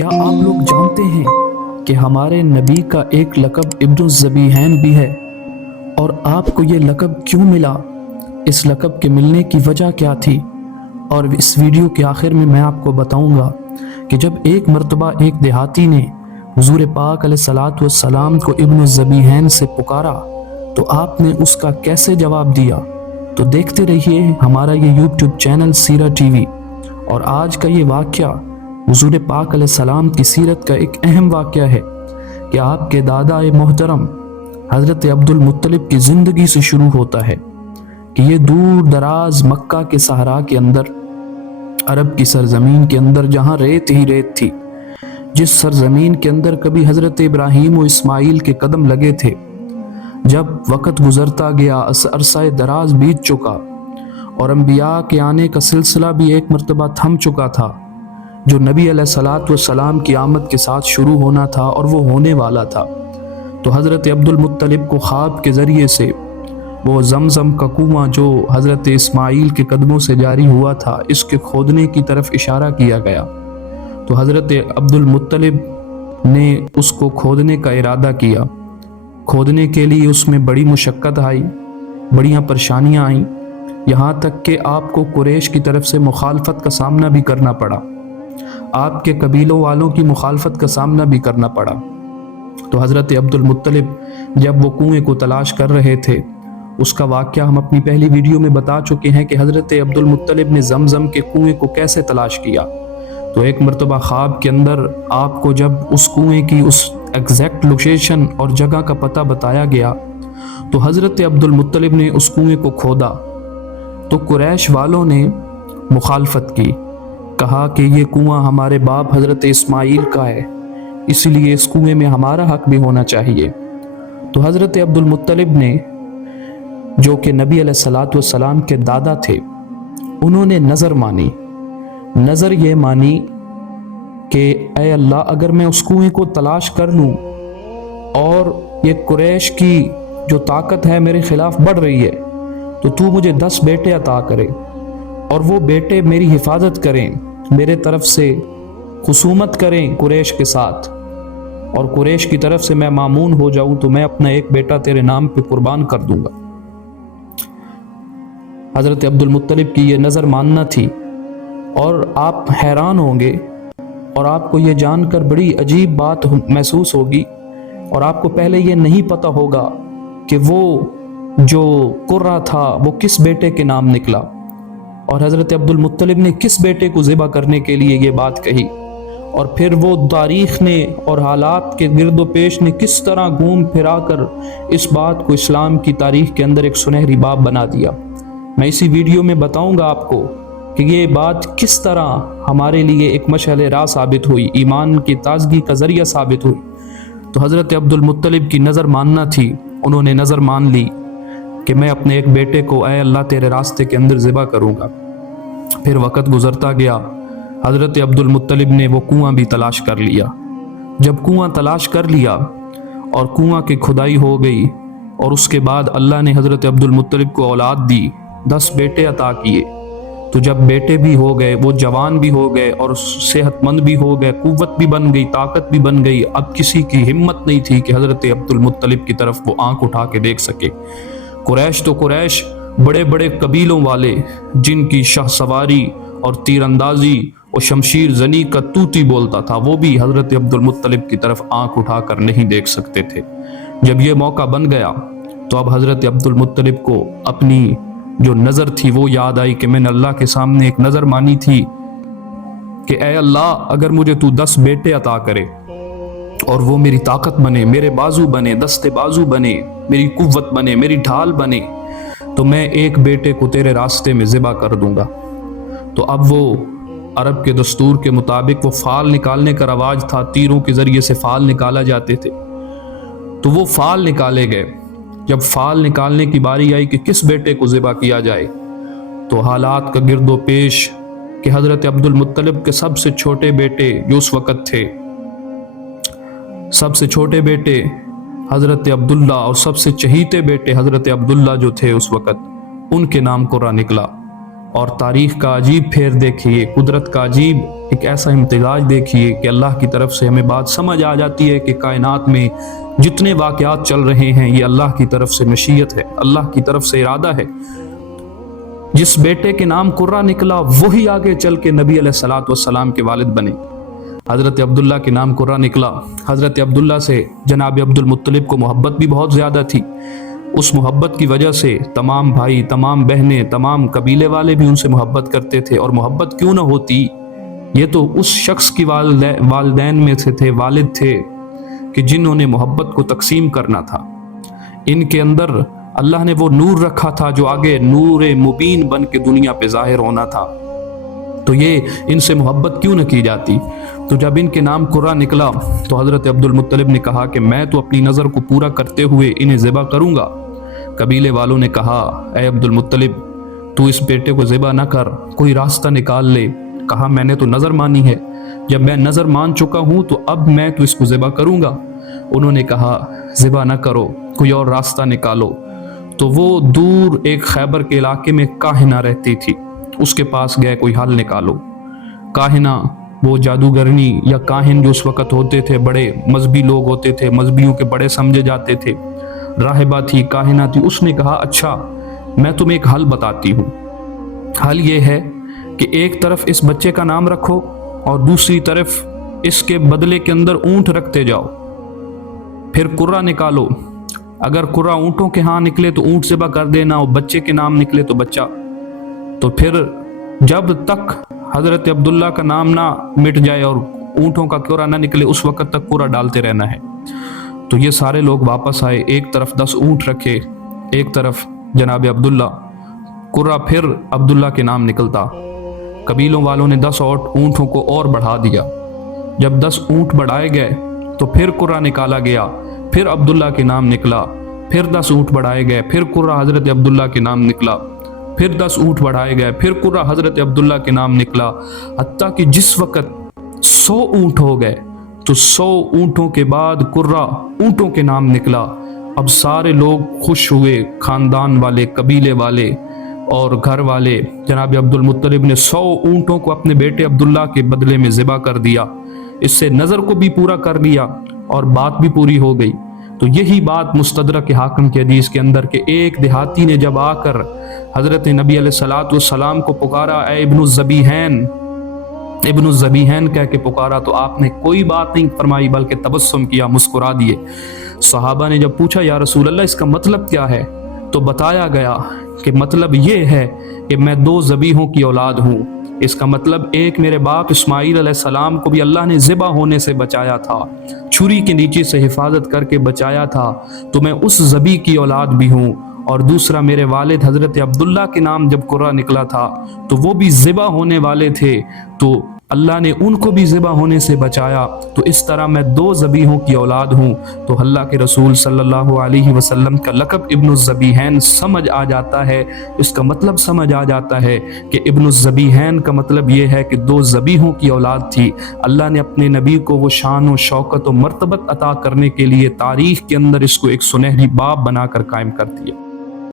क्या आप लोग जानते हैं कि हमारे नबी का एक लक़ब इब्न ज़बीहैन भी है? और आपको ये लक़ब क्यों मिला? इस लक़ब के मिलने की वजह क्या थी? और इस वीडियो के आखिर में मैं आपको बताऊंगा कि जब एक मर्तबा एक देहाती ने हुज़ूर पाक अलैहिस्सलातु वस्सलाम को इब्न ज़बीहैन से पुकारा तो आपने उसका कैसे जवाब दिया। तो देखते रहिए हमारा ये यूट्यूब चैनल सीरा टीवी। और आज का ये वाक़या हुज़ूर पाक अलैहिस्सलाम की सीरत का एक अहम वाक़या है कि आपके दादा मोहतरम हज़रत अब्दुल मुत्तलिब की ज़िंदगी से शुरू होता है कि ये दूर दराज मक्का के सहरा के अंदर, अरब की सरजमीन के अंदर जहाँ रेत ही रेत थी, जिस सरजमीन के अंदर कभी हज़रत इब्राहीम और इस्माइल के कदम लगे थे, जब वक़्त गुज़रता गया, अरसा दराज बीत चुका और अंबिया के आने का सिलसिला भी एक मर्तबा थम चुका था, जो नबी अलैहिस्सलातु वस्सलाम की आमद के साथ शुरू होना था और वो होने वाला था। तो हज़रत अब्दुल मुत्तलिब को ख्वाब के ज़रिए से वो ज़मज़म का कुआं जो हज़रत इस्माइल के कदमों से जारी हुआ था, इसके खोदने की तरफ इशारा किया गया। तो हज़रत अब्दुल मुत्तलिब ने उसको खोदने का इरादा किया। खोदने के लिए उसमें बड़ी मुशक्क़त आई, बड़ियाँ परेशानियाँ आईं, यहाँ तक कि आपको कुरैश की तरफ से मुखालफत का सामना भी करना पड़ा, आपके कबीलों वालों की मुखालफत का सामना भी करना पड़ा। तो हज़रत अब्दुल मुत्तलिब जब वो कुएं को तलाश कर रहे थे, उसका वाक़या हम अपनी पहली वीडियो में बता चुके हैं कि हज़रत अब्दुल मुत्तलिब ने ज़मज़म के कुएं को कैसे तलाश किया। तो एक मर्तबा ख्वाब के अंदर आपको जब उस कुएं की उस एग्जैक्ट लोकेशन और जगह का पता बताया गया, तो हज़रत अब्दुल मुत्तलिब ने उस कुएं को खोदा। तो कुरैश वालों ने मुखालफत की, कहा कि ये कुआं हमारे बाप हज़रत इस्माइल का है, इसलिए इस कुएं में हमारा हक भी होना चाहिए। तो हज़रत अब्दुल मुत्तलिब ने, जो कि नबी अलैहिस्सलातु वस्सलाम के दादा थे, उन्होंने नज़र मानी। नज़र ये मानी कि ऐ अल्लाह, अगर मैं उस कुएं को तलाश कर लूँ और ये कुरैश की जो ताकत है मेरे ख़िलाफ़ बढ़ रही है, तो तू मुझे 10 बेटे अता करे और वो बेटे मेरी हिफाजत करें, मेरे तरफ से खुसूमत करें कुरैश के साथ, और कुरैश की तरफ से मैं मामून हो जाऊं तो मैं अपना एक बेटा तेरे नाम पे कुर्बान कर दूंगा। हज़रत अब्दुल मुत्तलिब की ये नज़र मानना थी। और आप हैरान होंगे और आपको ये जानकर बड़ी अजीब बात महसूस होगी, और आपको पहले ये नहीं पता होगा कि वो जो कुर्रा था वो किस बेटे के नाम निकला और हज़रत अब्दुल मुत्तलिब ने किस बेटे को ज़िबा करने के लिए ये बात कही, और फिर वो तारीख़ ने और हालात के गिरदो पेश ने किस तरह घूम फिरा कर इस बात को इस्लाम की तारीख़ के अंदर एक सुनहरी बाब बना दिया। मैं इसी वीडियो में बताऊंगा आपको कि ये बात किस तरह हमारे लिए एक मशअल राह साबित हुई, ईमान की ताज़गी का ज़रिया साबित हुई। तो हज़रत अब्दुल मुत्तलिब की नज़र मानना थी। उन्होंने नज़र मान ली कि मैं अपने एक बेटे को ऐ अल्लाह तेरे रास्ते के अंदर ज़िबा करूँगा। फिर वक़्त गुज़रता गया, हज़रत अब्दुल मुत्तलिब ने वो कुआं भी तलाश कर लिया। जब कुआं तलाश कर लिया और कुआं की खुदाई हो गई, और उसके बाद अल्लाह ने हज़रत अब्दुल मुत्तलिब को औलाद दी, 10 बेटे अता किए। तो जब बेटे भी हो गए, वो जवान भी हो गए और सेहतमंद भी हो गए, कुव्वत भी बन गई, ताकत भी बन गई। अब किसी की हिम्मत नहीं थी कि हज़रत अब्दुल मुत्तलिब की तरफ वो आंख उठा के देख सके। कुरैश तो कुरैश, बड़े बड़े कबीलों वाले जिनकी शाह सवारी और तीरंदाजी और शमशीर जनी का तूती बोलता था, वो भी हज़रत अब्दुल मुत्तलिब की तरफ आंख उठाकर नहीं देख सकते थे। जब ये मौका बन गया तो अब हज़रत अब्दुल मुत्तलिब को अपनी जो नज़र थी वो याद आई कि मैंने अल्लाह के सामने एक नज़र मानी थी कि ऐ अल्लाह, अगर मुझे तू 10 बेटे अता करे और वो मेरी ताकत बने, मेरे बाजू बने, दस्ते बाजू बने, मेरी कुव्वत बने, मेरी ढाल बने, तो मैं एक बेटे को तेरे रास्ते में ज़िबा कर दूंगा। तो अब वो अरब के दस्तूर के मुताबिक वो फाल निकालने का रवाज था, तीरों के ज़रिए से फाल निकाला जाते थे। तो वो फाल निकाले गए। जब फाल निकालने की बारी आई कि किस बेटे को ज़िबा किया जाए, तो हालात का गिरदो पेश कि हज़रत अब्दुल मुत्तलिब के सबसे छोटे बेटे जो उस वक़्त थे, सबसे छोटे बेटे हज़रत अब्दुल्ला और सबसे चहीते बेटे हज़रत अब्दुल्ला जो थे उस वक़्त, उनके नाम कुर्रा निकला। اور تاریخ کا عجیب پھیر دیکھیے، قدرت کا عجیب ایک ایسا امتزاج دیکھیے کہ اللہ کی طرف سے ہمیں بات سمجھ آ جاتی ہے کہ کائنات میں جتنے واقعات چل رہے ہیں یہ اللہ کی طرف سے مشیت ہے، اللہ کی طرف سے ارادہ ہے۔ جس بیٹے کے نام قرہ نکلا وہی آگے چل کے نبی علیہ الصلوۃ والسلام کے والد بنے۔ حضرت عبداللہ کے نام قرہ نکلا۔ حضرت عبداللہ سے جناب عبد المطلب کو محبت بھی بہت زیادہ تھی۔ اس محبت کی وجہ سے تمام بھائی، تمام بہنیں، تمام قبیلے والے بھی ان سے محبت کرتے تھے، اور محبت کیوں نہ ہوتی، یہ تو اس شخص کی والدین میں سے تھے، والد تھے کہ جنہوں نے محبت کو تقسیم کرنا تھا۔ ان کے اندر اللہ نے وہ نور رکھا تھا جو آگے نور مبین بن کے دنیا پہ ظاہر ہونا تھا، تو یہ ان سے محبت کیوں نہ کی جاتی۔ تو جب ان کے نام قرہ نکلا تو حضرت عبد المطلب نے کہا کہ میں تو اپنی نظر کو پورا کرتے ہوئے انہیں ذبح کروں گا۔ قبیلے والوں نے کہا اے عبد المطلب تو اس بیٹے کو ذبح نہ کر، کوئی راستہ نکال لے۔ کہا میں نے تو نظر مانی ہے، جب میں نظر مان چکا ہوں تو اب میں تو اس کو ذبح کروں گا۔ انہوں نے کہا ذبح نہ کرو، کوئی اور راستہ نکالو۔ تو وہ دور ایک خیبر کے علاقے میں کاہنہ رہتی تھی، اس کے پاس گئے کوئی حل نکالو۔ کاہنہ وہ جادوگرنی یا کاہن جو اس وقت ہوتے تھے، بڑے مذہبی لوگ ہوتے تھے، مذہبیوں کے بڑے سمجھے جاتے تھے، راہبہ تھی، کاہنہ تھی۔ اس نے کہا اچھا میں تمہیں ایک حل بتاتی ہوں۔ حل یہ ہے کہ ایک طرف اس بچے کا نام رکھو اور دوسری طرف اس کے بدلے کے اندر اونٹ رکھتے جاؤ، پھر قرہ نکالو۔ اگر قرہ اونٹوں کے ہاں نکلے تو اونٹ ذبح کر دینا، اور بچے کے نام نکلے تو بچہ۔ تو پھر جب تک حضرت عبداللہ کا نام نہ مٹ جائے اور اونٹوں کا قرہ نہ نکلے اس وقت تک قرہ ڈالتے رہنا ہے۔ تو یہ سارے لوگ واپس آئے، ایک طرف 10 اونٹ رکھے، ایک طرف جناب عبداللہ، قرہ پھر عبداللہ کے نام نکلتا۔ قبیلوں والوں نے 10 اونٹوں کو اور بڑھا دیا۔ جب 10 اونٹ بڑھائے گئے تو پھر قرہ نکالا گیا، پھر عبداللہ کے نام نکلا، پھر 10 اونٹ بڑھائے گئے، پھر قرہ حضرت عبداللہ کے نام نکلا، پھر 10 اونٹ بڑھائے گئے، پھر قرہ حضرت عبداللہ کے نام نکلا، حتیٰ کہ جس وقت 100 اونٹ ہو گئے تو 100 اونٹوں کے بعد قرہ اونٹوں کے نام نکلا۔ اب سارے لوگ خوش ہوئے، خاندان والے، قبیلے والے اور گھر والے۔ جناب عبد المطلب نے 100 اونٹوں کو اپنے بیٹے عبداللہ کے بدلے میں ذبح کر دیا، اس سے نظر کو بھی پورا کر لیا اور بات بھی پوری ہو گئی۔ تو یہی بات مستدرک حاکم کی حدیث کے اندر کہ ایک دیہاتی نے جب آ کر حضرت نبی علیہ الصلوۃ والسلام کو پکارا اے ابن الذبیحین، ابن الذبیحین کہہ کے پکارا، تو آپ نے کوئی بات نہیں فرمائی بلکہ تبسم کیا، مسکرا دیے۔ صحابہ نے جب پوچھا یا رسول اللہ اس کا مطلب کیا ہے، تو بتایا گیا کہ مطلب یہ ہے کہ میں 2 ذبیحوں کی اولاد ہوں۔ اس کا مطلب ایک میرے باپ اسماعیل علیہ السلام کو بھی اللہ نے ذبح ہونے سے بچایا تھا، چھری کے نیچے سے حفاظت کر کے بچایا تھا، تو میں اس ذبیح کی اولاد بھی ہوں۔ اور دوسرا میرے والد حضرت عبداللہ کے نام جب قرہ نکلا تھا تو وہ بھی ذبح ہونے والے تھے، تو اللہ نے ان کو بھی ذبح ہونے سے بچایا، تو اس طرح میں 2 ذبیحوں کی اولاد ہوں۔ تو اللہ کے رسول صلی اللہ علیہ وسلم کا لقب ابن الذبیحین سمجھ آ جاتا ہے، اس کا مطلب سمجھ آ جاتا ہے کہ ابن الذبیحین کا مطلب یہ ہے کہ 2 ذبیحوں کی اولاد تھی۔ اللہ نے اپنے نبی کو وہ شان و شوکت و مرتبت عطا کرنے کے لیے تاریخ کے اندر اس کو ایک سنہری باب بنا کر قائم کر دیا۔